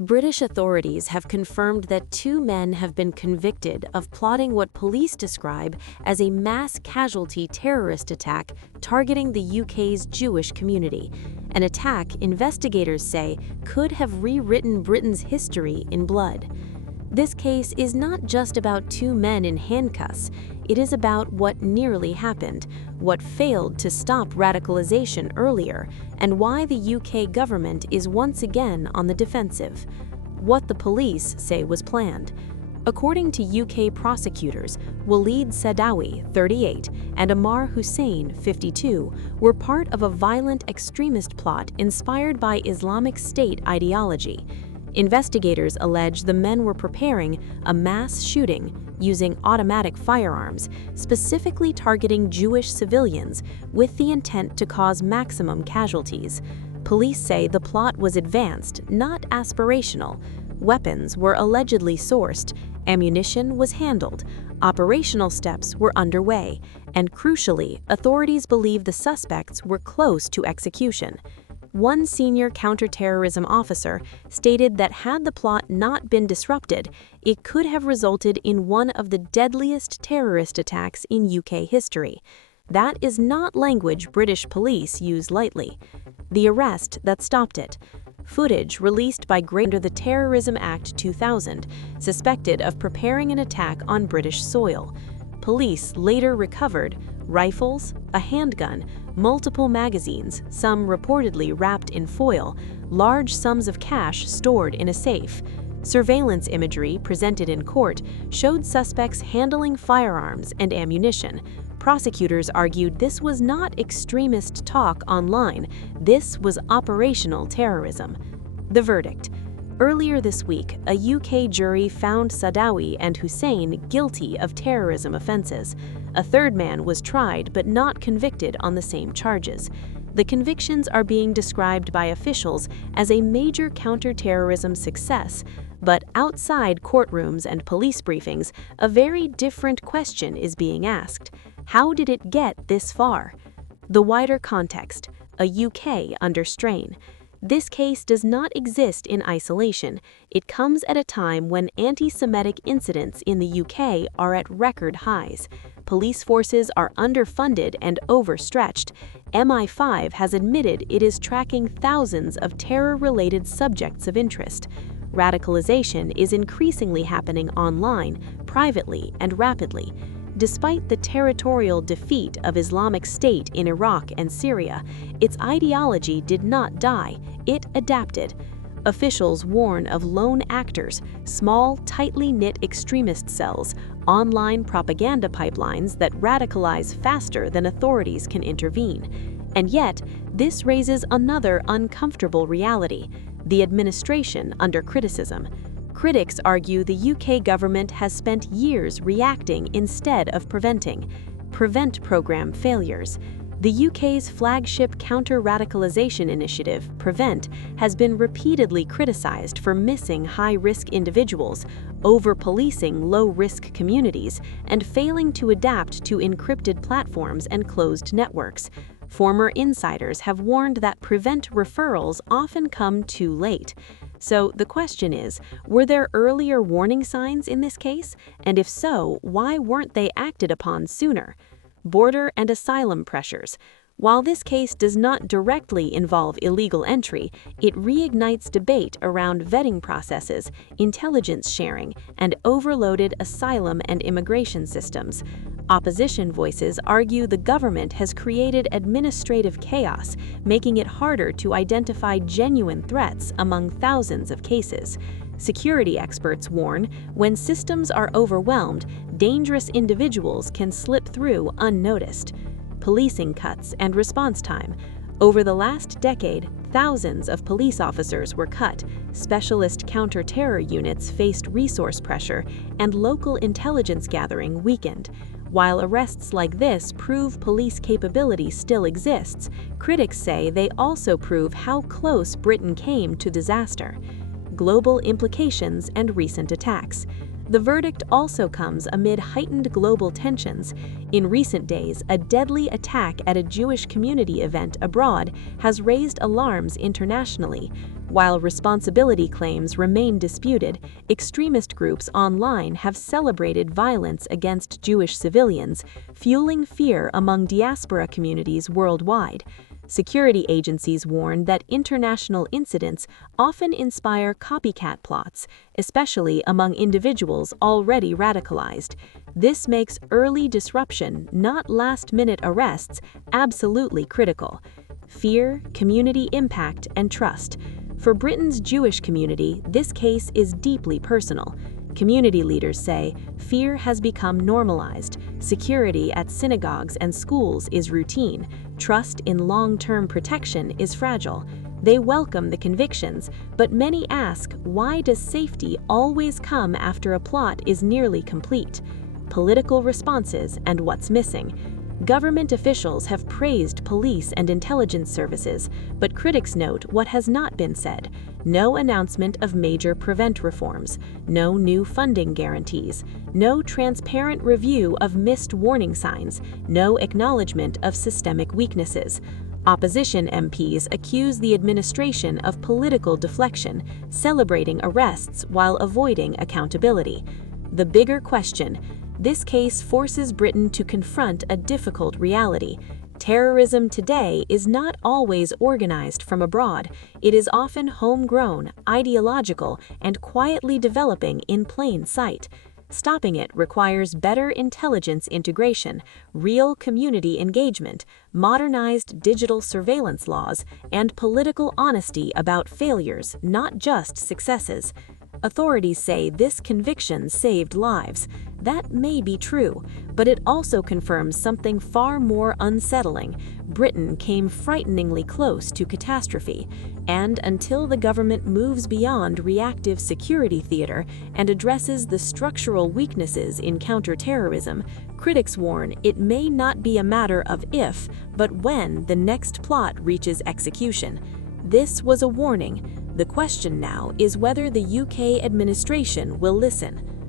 British authorities have confirmed that two men have been convicted of plotting what police describe as a mass casualty terrorist attack targeting the UK's Jewish community, an attack investigators say could have rewritten Britain's history in blood. This case is not just about two men in handcuffs, it is about what nearly happened, what failed to stop radicalization earlier, and why the UK government is once again on the defensive. What the police say was planned. According to UK prosecutors, Walid Sadawi, 38, and Ammar Hussein, 52, were part of a violent extremist plot inspired by Islamic State ideology. Investigators allege the men were preparing a mass shooting using automatic firearms, specifically targeting Jewish civilians with the intent to cause maximum casualties. Police say the plot was advanced, not aspirational. Weapons were allegedly sourced, ammunition was handled, operational steps were underway, and crucially, authorities believe the suspects were close to execution. One senior counterterrorism officer stated that had the plot not been disrupted, it could have resulted in one of the deadliest terrorist attacks in UK history. That is not language British police use lightly. The arrest that stopped it. Footage released by under the Terrorism Act 2000, suspected of preparing an attack on British soil. Police later recovered rifles, a handgun, multiple magazines, some reportedly wrapped in foil, large sums of cash stored in a safe. Surveillance imagery presented in court showed suspects handling firearms and ammunition. Prosecutors argued this was not extremist talk online, this was operational terrorism. The verdict. Earlier this week, a UK jury found Sadawi and Hussein guilty of terrorism offenses. A third man was tried but not convicted on the same charges. The convictions are being described by officials as a major counter-terrorism success, but outside courtrooms and police briefings, a very different question is being asked. How did it get this far? The wider context, a UK under strain. This case does not exist in isolation. It comes at a time when anti-Semitic incidents in the UK are at record highs. Police forces are underfunded and overstretched. MI5 has admitted it is tracking thousands of terror-related subjects of interest. Radicalization is increasingly happening online, privately, and rapidly. Despite the territorial defeat of Islamic State in Iraq and Syria, its ideology did not die, it adapted. Officials warn of lone actors, small, tightly knit extremist cells, online propaganda pipelines that radicalize faster than authorities can intervene. And yet, this raises another uncomfortable reality: the administration under criticism. Critics argue the UK government has spent years reacting instead of preventing. Prevent program failures. The UK's flagship counter-radicalization initiative, Prevent, has been repeatedly criticized for missing high-risk individuals, over-policing low-risk communities, and failing to adapt to encrypted platforms and closed networks. Former insiders have warned that Prevent referrals often come too late. So the question is, were there earlier warning signs in this case? And if so, why weren't they acted upon sooner? Border and asylum pressures. While this case does not directly involve illegal entry, it reignites debate around vetting processes, intelligence sharing, and overloaded asylum and immigration systems. Opposition voices argue the government has created administrative chaos, making it harder to identify genuine threats among thousands of cases. Security experts warn, when systems are overwhelmed, dangerous individuals can slip through unnoticed. Policing cuts and response time. Over the last decade, thousands of police officers were cut, specialist counter-terror units faced resource pressure, and local intelligence gathering weakened. While arrests like this prove police capability still exists, critics say they also prove how close Britain came to disaster. Global implications and recent attacks. The verdict also comes amid heightened global tensions. In recent days, a deadly attack at a Jewish community event abroad has raised alarms internationally. While responsibility claims remain disputed, extremist groups online have celebrated violence against Jewish civilians, fueling fear among diaspora communities worldwide. Security agencies warn that international incidents often inspire copycat plots, especially among individuals already radicalized. This makes early disruption, not last-minute arrests, absolutely critical. Fear, community impact, and trust. For Britain's Jewish community, this case is deeply personal. Community leaders say fear has become normalized, security at synagogues and schools is routine, trust in long-term protection is fragile. They welcome the convictions, but many ask, why does safety always come after a plot is nearly complete? Political responses and what's missing. Government officials have praised police and intelligence services, but critics note what has not been said. No announcement of major prevent reforms, no new funding guarantees, no transparent review of missed warning signs, no acknowledgement of systemic weaknesses. Opposition MPs accuse the administration of political deflection, celebrating arrests while avoiding accountability. The bigger question: this case forces Britain to confront a difficult reality. Terrorism today is not always organized from abroad. It is often homegrown, ideological, and quietly developing in plain sight. Stopping it requires better intelligence integration, real community engagement, modernized digital surveillance laws, and political honesty about failures, not just successes. Authorities say this conviction saved lives. That may be true, but it also confirms something far more unsettling. Britain came frighteningly close to catastrophe, and until the government moves beyond reactive security theater and addresses the structural weaknesses in counterterrorism, critics warn it may not be a matter of if, but when the next plot reaches execution. This was a warning. The question now is whether the UK administration will listen.